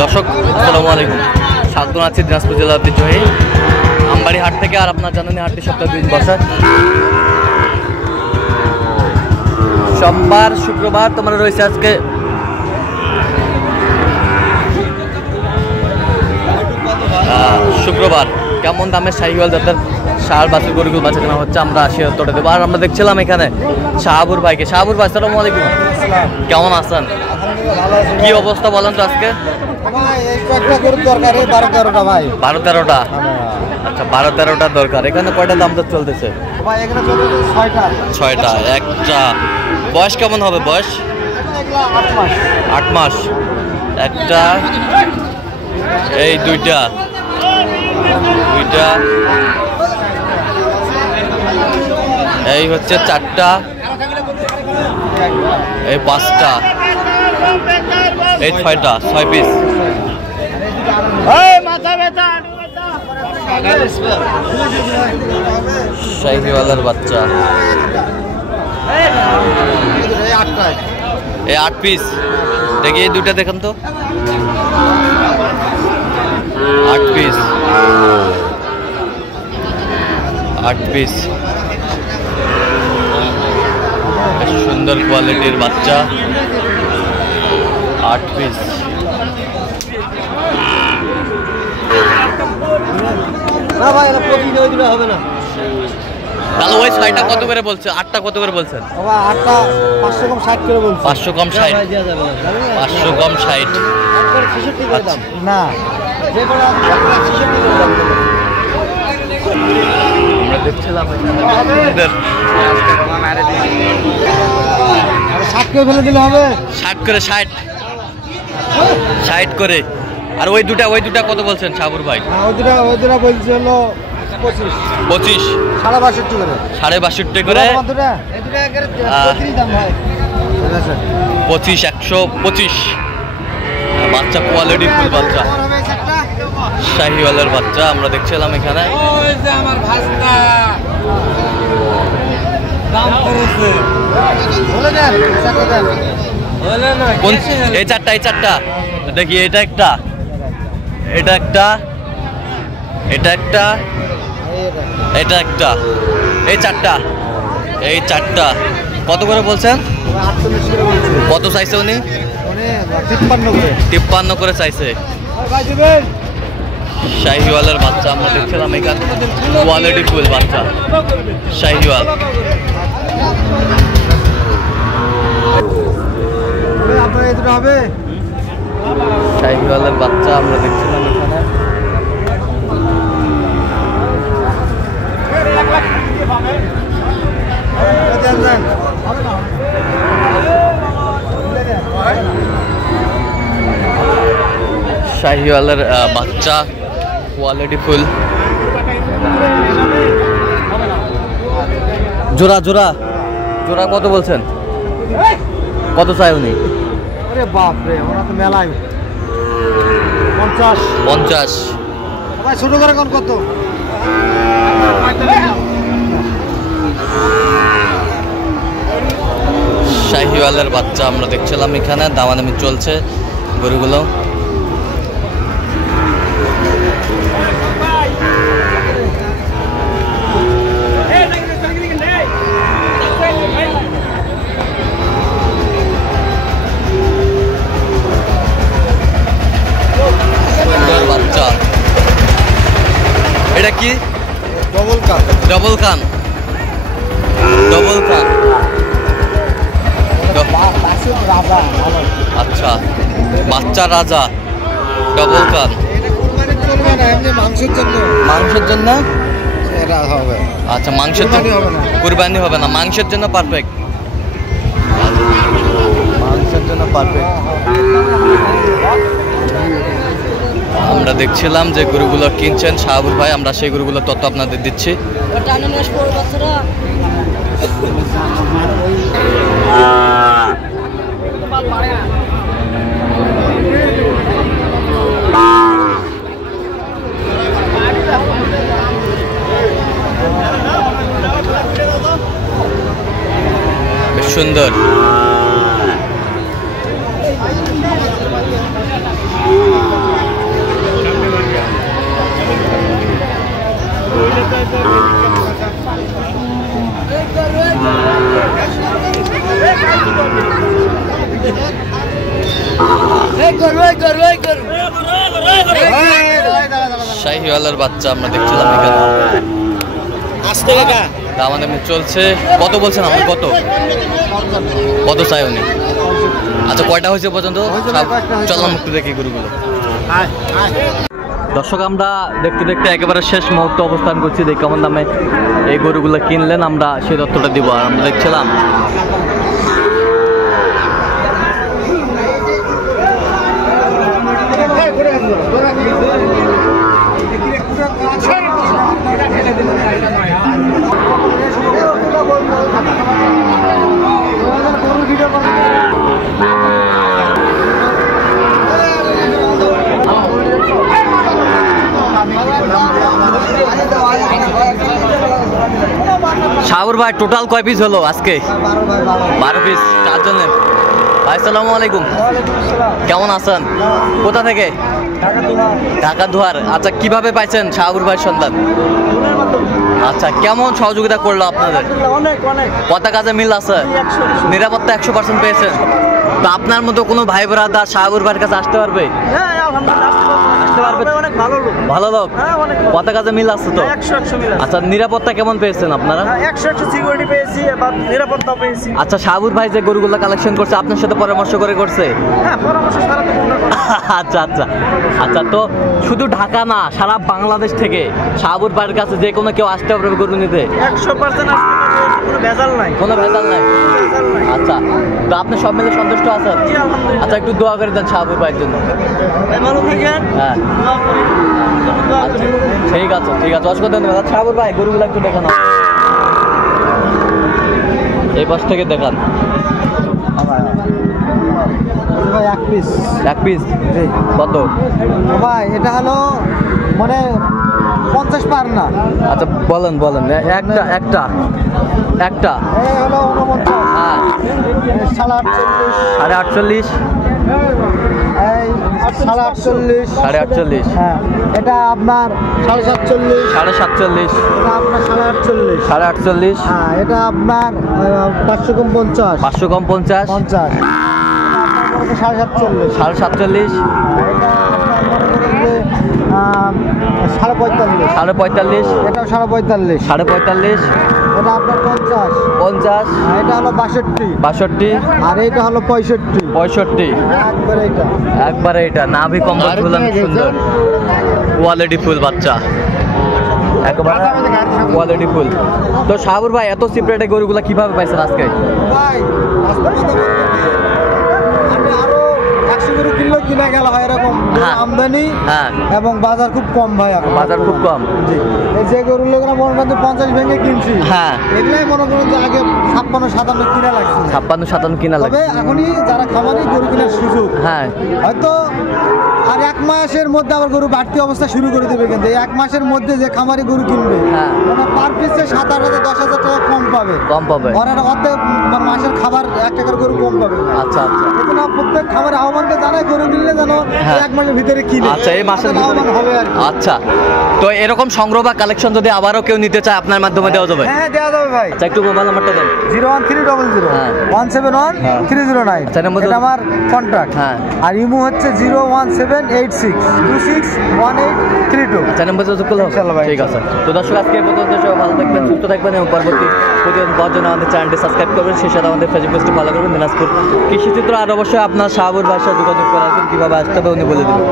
দর্শক আসসালামু আলাইকুম, স্বাগত আছি দিনাজপুর জেলা ঐতিহ্যবাহী আমবাড়ি হাট থেকে। আর আপনার জানেন হাটটি সপ্তাহে 2 দিন বসে, সোমবার শুক্রবার। তোমরা রয়েছে আজকে শুক্রবার। কেমন দামে শাহিওয়াল জাতের ষাঁড় বাছুর গরুগুলো বাচ্চা কেনা হচ্ছে আমরা সে উত্তরটা দেবো। আর আমরা দেখছিলাম এখানে শাহাবুর ভাইকে। শাহাবুর ভাই আসসালামু আলাইকুম, কেমন আছেন? কি অবস্থা বলেন তো আজকে? 12-13টা। আচ্ছা, 12-13টা দরকার। এখানে কয়টা দাম তো চলতেছে? 6টা। একটা বয়স কেমন হবে? বয়স 8 মাস। একটা, এই দুইটা, এই হচ্ছে 4টা, এই 5টা, এই 6টা, 6 পিস। শাহিওয়ালের বাচ্চা এই 8 পিস। দেখি এই দুইটা দেখেন তো, 8 পিস। সুন্দর কোয়ালিটির বাচ্চা, 8 পিস। না ভাই, এটা প্রতি হবে না। তাহলে ওই 6টা কত করে বলছে? 8টা কত করে বলছেন? 8টা 500 কম 60 করে বলছে। 500 কম 60। 500 কম 60 না, যে কোনো 66 করে দাম। আমরা দেখছিলাম 60 করে ফেলে দিলে হবে। 60 করে, 60 করে। আর ওই দুটা কত বলছেন শাহাবুর ভাই? ওই দুটা বলছে হলো 25। 25, 62.5 করে। 62.5 করে। 25, 125 বাচ্চা, কোয়ালিটি ফুল বাচ্চা, শাহিওয়ালের বাচ্চা আমরা দেখছিলাম এখানে। এই 4টা দেখি, এটা একটা, এটা একটা, এটা একটা, এটা একটা, এই 4টা। কত করে বলছেন? কত চাইছে উনি? 53 করে চাইছে। শাহিওয়ালের বাচ্চা আমরা দেখছিলাম এখানে, কোয়ালিটি ফুল বাচ্চা শাহিওয়াল। শাহিওয়ালের বাচ্চা আমরা দেখছিলাম এখানে। শাহিওয়ালের বাচ্চা কোয়ালিটি ফুল। জোড়া কত বলছেন? কত চাই উনি? আরে বাপ রে, ওরা তো মেলাই 50। ভাই ছোট করে কোন কত? শাহিওয়ালের বাচ্চা আমরা দেখছিলাম এখানে, দামাদামি চলছে গরুগুলো। বাচ্চা, এটা কি? ডবল কান। আচ্ছা, বাচ্চা রাজা, ডবল কান। মাংসের জন্য হবে। আচ্ছা, মাংসের জন্য কুরবানি হবে না, মাংসের জন্য পারফেক্ট। আমরা দেখছিলাম যে গরুগুলো কিনছেন শাহাবুর ভাই, আমরা সেই গরুগুলো তথ্য আপনাদের দিচ্ছি। বেশ সুন্দর। শাহিওয়ালের বাচ্চা আমরা দেখছিলাম এখানে আমাদের চলছে। কত বলছেন আপনি? কত চাই উনি? আচ্ছা, কয়টা হয়েছে পর্যন্ত? চললাম একটু দেখি গরুগুলো। দর্শক, আমরা দেখতে দেখতে একেবারে শেষ মুহূর্তে অবস্থান করছি। দেখি কেমন দামে এই গরুগুলো কিনলেন, আমরা সেই তথ্যটা দিব। আর আমরা দেখছিলাম শাহুর ভাই টোটাল কয় পিস হলো আজকে? 12 পিস। কার জন্য ভাই? আসসালামু আলাইকুম, কেমন আছেন? কোথা থেকে? ঢাকা দুয়ার। আচ্ছা, কিভাবে পাইছেন শাহুর ভাইয়ের সন্ধান? আচ্ছা, কেমন সহযোগিতা করলো আপনাদের? কত কাজে মিল আছে? নিরাপত্তা 100% পেয়েছেন? তো আপনার মতো কোনো ভাই ব্রাদার শাহুর ভাইয়ের কাছে আসতে পারবে? আসতে পারবে? ভালো লোক। কত কাজে মিল আছে তো? আচ্ছা, নিরাপত্তা কেমন পেয়েছেন আপনারা? 100 সিকিউরিটি পেয়েছি, নিরাপত্তা পেয়েছি। আচ্ছা, শাহুর ভাই যে গরুগুলো কালেকশন করছে আপনার সাথে পরামর্শ করে করছে? হ্যাঁ, পরামর্শ ছাড়া তো কোনো কথা না। আচ্ছা আচ্ছা আচ্ছা, তো শুধু ঢাকা না, সারা বাংলাদেশ থেকে শাহুর ভাইয়ের কাছে যে কোনো কেউ আসতে পারবে গরু নিতে? 100% আসতে পারবে, কোনো ভেজাল নাই। কোনো ভেজাল নাই? আচ্ছা, তো আপনি সব মিলে সন্তুষ্ট আছেন? জি, আলহামদুলিল্লাহ। আচ্ছা, একটু দোয়া করে দেন শাহুর ভাইয়ের জন্য। ভালো থাকেন। হ্যাঁ, দোয়া করি। দোয়া আচ্ছা, করি। ঠিক আছে ঠিক আছে, অসংখ্য ধন্যবাদ। শাহুর ভাই, গরুগুলো একটু দেখান, এই পাশ থেকে দেখান। ভাই এক পিস। এক পিস জি। কত? ভাই এটা হলো মানে 50 পার না। আচ্ছা, বলেন বলেন। একটা একটা একটা এই হলো 49। হ্যাঁ, 48.5। 48.5। এই 48.5। 48.5। হ্যাঁ, এটা আপনার 47.5। 47.5। এটা আপনার 48.5। 48.5। হ্যাঁ, এটা আপনার 500 কম 50। 500 কম 50। 50। এটা আপনার 47.5। 47.5। এটা আপনার মনে করেন যে 45.5। 45.5। এটাও 45.5। 45.5। এটা আপনার 50। 50। এটা হলো 62। 62। আর এইটা হলো 65। 65। একবার এইটা। একবারে এটা নাভি কম্বল ফুলান, সুন্দর কোয়ালিটি ফুল বাচ্চা, একেবারে কোয়ালিটি ফুল। তো শাহুর ভাই, এত সিপ্রেটে গরুগুলা কিভাবে পাইছেন আজকে? ভাই আস্তে কথা বলতে কি, আমি আরো 100 করে কিলো কিনা গেল হয় এরকম হ্যাঁ। আমদানি হ্যাঁ, এবং বাজার খুব কম ভাই এখন। বাজার খুব কম। জি, এই যে গরুগুলো মনে করেন যে 50 ভেঙে কিনছি। হ্যাঁ। এগুলাই মনে করেন যে আগে 56-57 কিনা লাগছে। 56-57 কিনা তবে লাগে। এখনই যারা খামারি গরু কেনার সুযোগ, হ্যাঁ, হয়তো আর 1 মাসের মধ্যে আবার গরু বাড়তি অবস্থা শুরু করে দেবে। কিন্তু এই 1 মাসের মধ্যে যে খামারি গরু কিনবে, হ্যাঁ। মানে পার পিসে 7,000-10,000 টাকা কম পাবে। কম পাবে। ওরা অর্ধেক মাসের খাবার 1 টাকার গরু কম পাবে। আচ্ছা আচ্ছা এজন্য প্রত্যেক খামারে আহ্বানকে জানায় গরু কিনলে যেন হ্যাঁ। 1 মাসের ভিতরে কিনে। আচ্ছা, এই মাসের তাদের আহ্বান হবে আর কি। আচ্ছা, তো এরকম সংগ্রহ বা কালেকশন যদি আবারও কেউ নিতে চায় আপনার মাধ্যমে দেওয়া যাবে? হ্যাঁ, দেওয়া যাবে ভাই। আচ্ছা, একটু মোবাইল নাম্বারটা দেন। 01300 হ্যাঁ। 171 হ্যাঁ। 309। আচ্ছা, এটা এটা আমার কন্ট্রাক্ট। হ্যাঁ। আর ইমো হচ্ছে 01786261832। আচ্ছা, নাম্বার যোগাযোগ করলে হবে? ইনশাআল্লাহ ভাই। ঠিক আছে। তো দর্শক, আজকে এই পর্যন্ত সবাই ভালো থাকবেন, সুস্থ থাকবেন এবং পরবর্তী প্রতিদিন পাওয়ার জন্য আমাদের চ্যানেলটি সাবস্ক্রাইব করবেন, সেই সাথে আমাদের ফেসবুক পেজটি ফলো করবেন দিনাজপুর কৃষিচিত্র। আর অবশ্যই আপনার শাহুর ভাইয়ের সাথে যোগাযোগ করার জন্য কীভাবে আসতে হবে উনি বলে দেবেন।